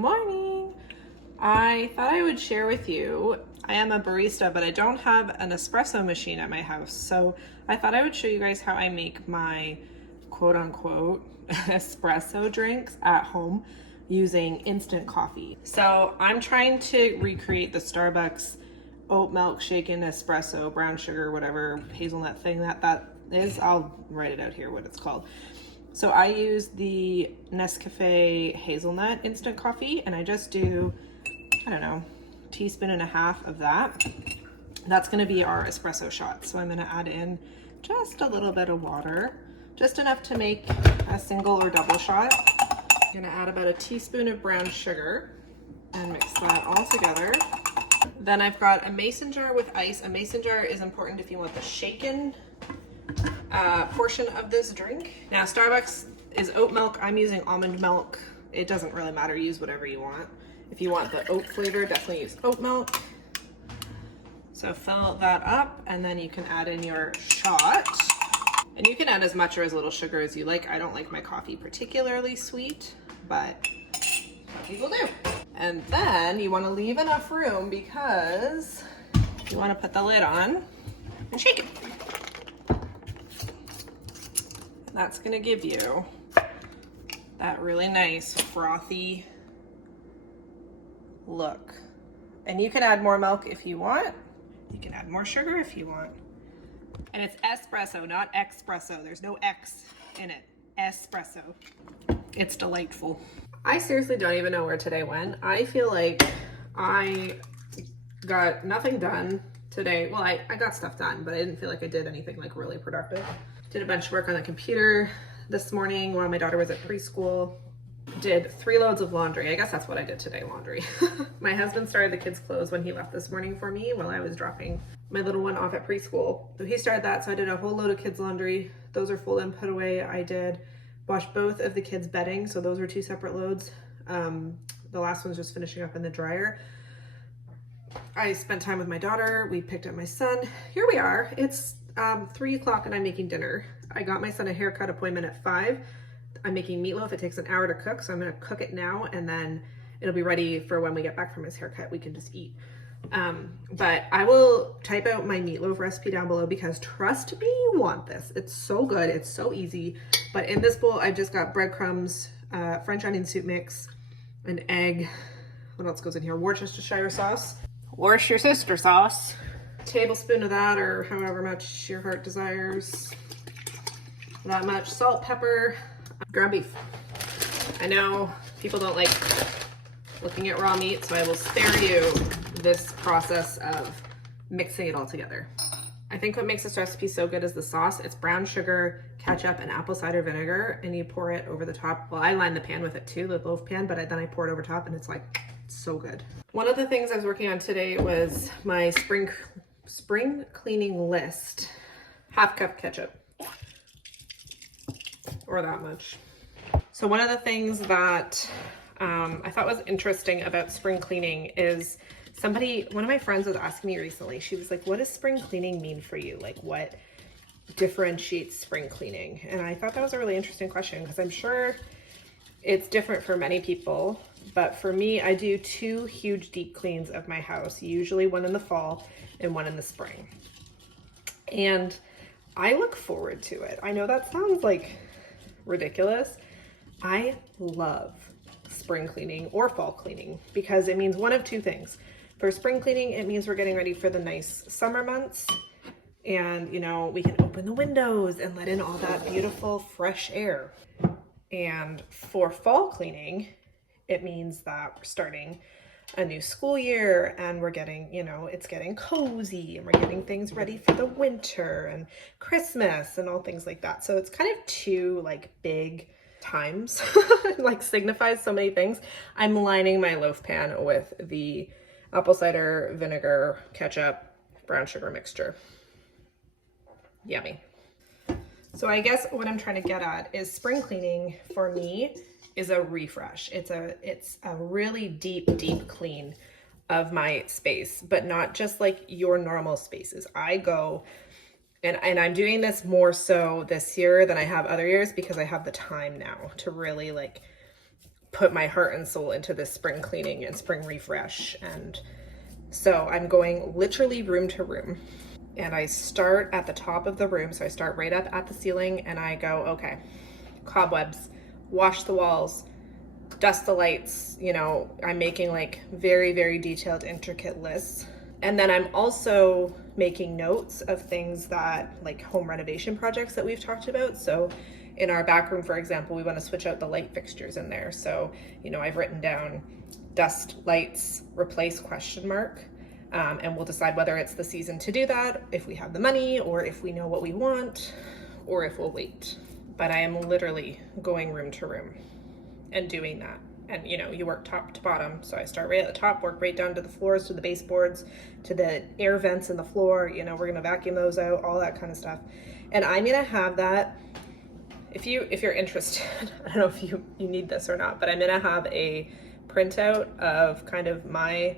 morning. I thought I would share with you, I am a barista, but I don't have an espresso machine at my house. So I thought I would show you guys how I make my quote unquote espresso drinks at home using instant coffee. So I'm trying to recreate the Starbucks oat milk shaken espresso, brown sugar, whatever hazelnut thing that is. I'll write it out here what it's called. So I use the Nescafe hazelnut instant coffee, and I just do, I don't know, teaspoon and a half of that. That's gonna be our espresso shot. So I'm gonna add in just a little bit of water, just enough to make a single or double shot. I'm gonna add about a teaspoon of brown sugar and mix that all together. Then I've got a mason jar with ice. A mason jar is important if you want the shaken portion of this drink. Now Starbucks is oat milk. I'm using almond milk. It doesn't really matter. Use whatever you want. If you want the oat flavor, definitely use oat milk. So fill that up, and then you can add in your shot. And you can add as much or as little sugar as you like. I don't like my coffee particularly sweet, but some people do. And then you want to leave enough room because you want to put the lid on and shake it. That's going to give you that really nice frothy look. And you can add more milk if you want. You can add more sugar if you want. And it's espresso, not espresso. There's no X in it. Espresso. It's delightful. I seriously don't even know where today went. I feel like I got nothing done today. Well, I got stuff done, but I didn't feel like I did anything like really productive. Did a bunch of work on the computer this morning while my daughter was at preschool. Did 3 loads of laundry. I guess that's what I did today, laundry. My husband started the kids' clothes when he left this morning for me while I was dropping my little one off at preschool. So he started that, so I did a whole load of kids' laundry. Those are folded and put away. I did wash both of the kids' bedding, so those were 2 separate loads. The last one's just finishing up in the dryer. I spent time with my daughter. We picked up my son. Here we are. It's 3 o'clock and I'm making dinner. I got my son a haircut appointment at 5. I'm making meatloaf. It takes an hour to cook, so I'm gonna cook it now, and then it'll be ready for when we get back from his haircut. We can just eat. But I will type out my meatloaf recipe down below because trust me, you want this. It's so good. It's so easy. But in this bowl, I've just got breadcrumbs, French onion soup mix, an egg. What else goes in here? Worcestershire sauce. Worcestershire sauce. A tablespoon of that, or however much your heart desires. That much. Salt, pepper, ground beef. I know people don't like looking at raw meat, so I will spare you this process of mixing it all together. I think what makes this recipe so good is the sauce. It's brown sugar, ketchup, and apple cider vinegar, and you pour it over the top. Well, I line the pan with it too, the loaf pan, but then I pour it over top, and it's like, so good. One of the things I was working on today was my spring cleaning list. 1/2 cup ketchup, or that much. So one of the things that I thought was interesting about spring cleaning is one of my friends was asking me recently, she was like, what does spring cleaning mean for you? Like, what differentiates spring cleaning? And I thought that was a really interesting question because I'm sure it's different for many people, but for me, I do 2 huge deep cleans of my house, usually one in the fall and one in the spring. And I look forward to it. I know that sounds like ridiculous. I love spring cleaning or fall cleaning because it means one of 2 things. For spring cleaning, it means we're getting ready for the nice summer months, and you know, we can open the windows and let in all that beautiful fresh air. And for fall cleaning, it means that we're starting a new school year and we're getting, you know, it's getting cozy and we're getting things ready for the winter and Christmas and all things like that. So it's kind of 2 like big times, like signifies so many things. I'm lining my loaf pan with the apple cider vinegar, ketchup, brown sugar mixture. Yummy. So I guess what I'm trying to get at is spring cleaning for me is a refresh. It's a really deep clean of my space, but not just like your normal spaces. I go And I'm doing this more so this year than I have other years because I have the time now to really like put my heart and soul into this spring cleaning and spring refresh. And so I'm going literally room to room, and I start at the top of the room. So I start right up at the ceiling and I go, okay, cobwebs, wash the walls, dust the lights. You know, I'm making like very, very detailed, intricate lists. And then I'm also making notes of things that, like, home renovation projects that we've talked about. So in our back room, for example, we want to switch out the light fixtures in there. So, you know, I've written down dust lights, replace ? And we'll decide whether it's the season to do that, if we have the money, or if we know what we want, or if we'll wait. But I am literally going room to room and doing that. And you know, you work top to bottom. So I start right at the top, work right down to the floors, to the baseboards, to the air vents in the floor. You know, we're gonna vacuum those out, all that kind of stuff. And I'm gonna have that, if you're interested, I don't know if you need this or not, but I'm gonna have a printout of kind of my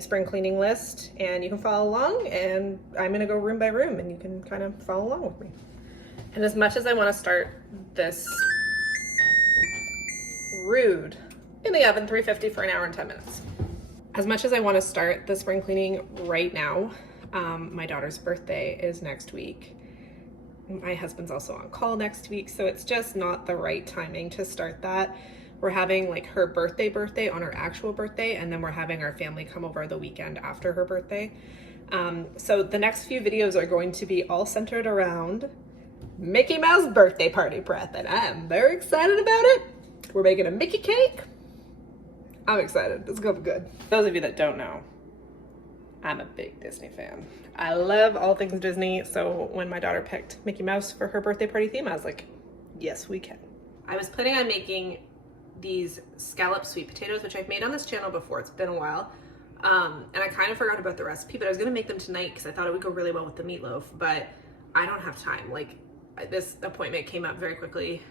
spring cleaning list, and you can follow along, and I'm gonna go room by room and you can kind of follow along with me. And as much as I wanna start this rude in the oven, 350 for an hour and 10 minutes. As much as I want to start the spring cleaning right now, my daughter's birthday is next week. My husband's also on call next week, so it's just not the right timing to start that. We're having like her birthday on her actual birthday, and then we're having our family come over the weekend after her birthday. So the next few videos are going to be all centered around Mickey Mouse birthday party prep, and I am very excited about it. We're making a Mickey cake. I'm excited. It's gonna be good. Those of you that don't know, I'm a big Disney fan. I love all things Disney. So when my daughter picked Mickey Mouse for her birthday party theme, I was like, yes, we can. I was planning on making these scallop sweet potatoes, which I've made on this channel before. It's been a while. And I kind of forgot about the recipe, but I was gonna make them tonight because I thought it would go really well with the meatloaf, but I don't have time. Like, this appointment came up very quickly.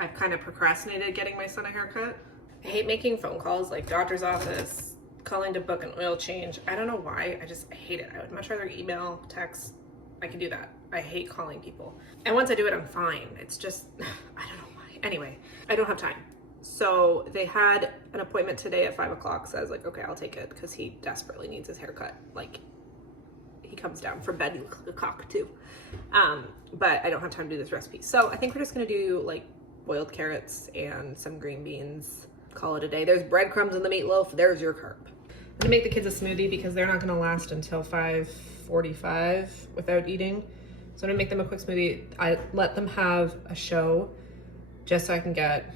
I've kind of procrastinated getting my son a haircut. I hate making phone calls, like doctor's office, calling to book an oil change. I don't know why, I hate it. I would much rather email, text. I can do that. I hate calling people. And once I do it, I'm fine. It's just, I don't know why. Anyway, I don't have time. So they had an appointment today at 5 o'clock. So I was like, okay, I'll take it, because he desperately needs his haircut. Like, he comes down from bed, he looks like a cockatoo. But I don't have time to do this recipe. So I think we're just gonna do like boiled carrots and some green beans. Call it a day. There's breadcrumbs in the meatloaf. There's your carb. I'm gonna make the kids a smoothie because they're not gonna last until 5:45 without eating. So I'm gonna make them a quick smoothie. I let them have a show just so I can get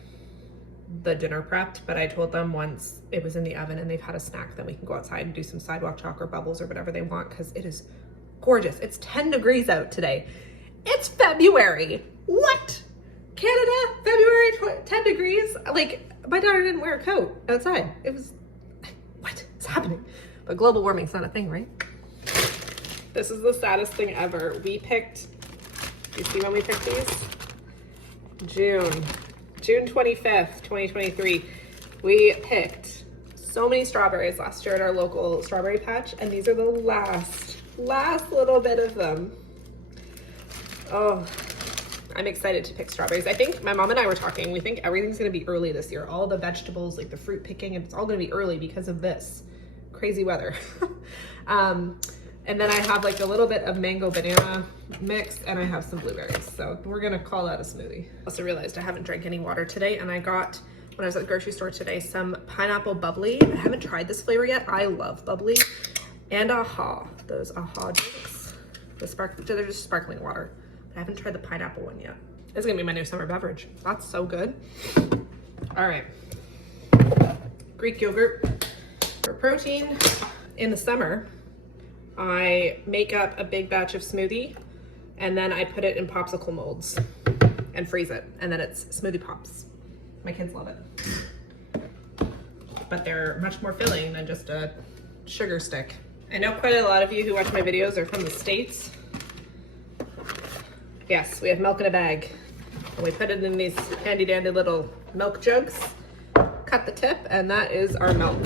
the dinner prepped, but I told them once it was in the oven and they've had a snack, then we can go outside and do some sidewalk chalk or bubbles or whatever they want, because it is gorgeous. It's 10 degrees out today. It's February. What? Canada, February, 10 degrees? Like, my daughter didn't wear a coat outside. It was, what is happening? But global warming's not a thing, right? This is the saddest thing ever. We picked, you see when we picked these? June 25th, 2023. We picked so many strawberries last year at our local strawberry patch, and these are the last little bit of them. Oh, I'm excited to pick strawberries. I think my mom and I were talking, we think everything's gonna be early this year. All the vegetables, like the fruit picking, it's all gonna be early because of this crazy weather. And then I have like a little bit of mango banana mix, and I have some blueberries. So we're gonna call that a smoothie. Also realized I haven't drank any water today, and I got, when I was at the grocery store today, some pineapple bubbly. I haven't tried this flavor yet. I love bubbly. And AHA, those AHA drinks. They're just sparkling water. I haven't tried the pineapple one yet. It's gonna be my new summer beverage. That's so good. All right, Greek yogurt for protein. In the summer, I make up a big batch of smoothie, and then I put it in popsicle molds and freeze it, and then it's smoothie pops. My kids love it. But they're much more filling than just a sugar stick. I know quite a lot of you who watch my videos are from the States. Yes, we have milk in a bag. And we put it in these handy dandy little milk jugs, cut the tip, and that is our milk.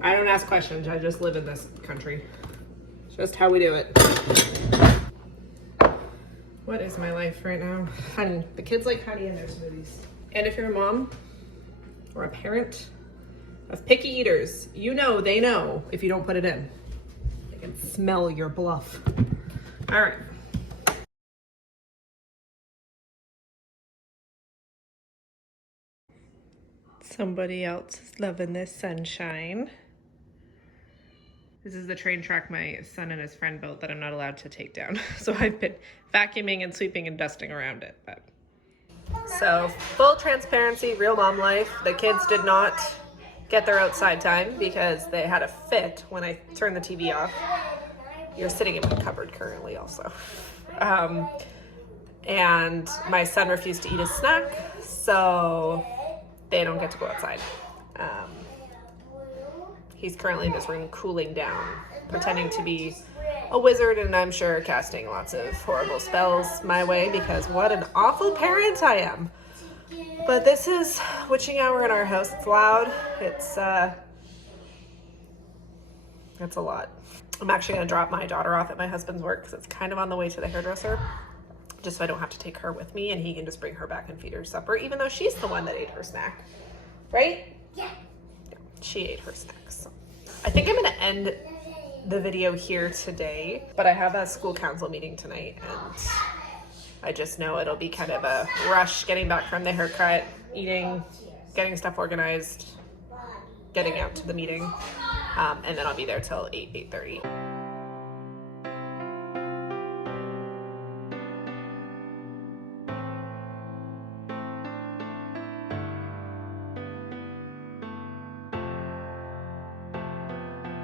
I don't ask questions, I just live in this country. It's just how we do it. What is my life right now? Honey, the kids like honey in their smoothies. And if you're a mom or a parent of picky eaters, you know they know if you don't put it in. They can smell your bluff. All right. Somebody else is loving this sunshine. This is the train track my son and his friend built that I'm not allowed to take down. So I've been vacuuming and sweeping and dusting around it. But. So full transparency, real mom life. The kids did not get their outside time because they had a fit when I turned the TV off. You're sitting in my cupboard currently also. And my son refused to eat his snack, so they don't get to go outside. He's currently in this room cooling down, pretending to be a wizard, and I'm sure casting lots of horrible spells my way because what an awful parent I am. But this is witching hour in our house. It's loud. It's a lot. I'm actually going to drop my daughter off at my husband's work because it's kind of on the way to the hairdresser, just so I don't have to take her with me and he can just bring her back and feed her supper, even though she's the one that ate her snack. Right? Yeah. She ate her snacks. So I think I'm going to end the video here today, but I have a school council meeting tonight and I just know it'll be kind of a rush getting back from the haircut, eating, getting stuff organized, getting out to the meeting, and then I'll be there till 8:30.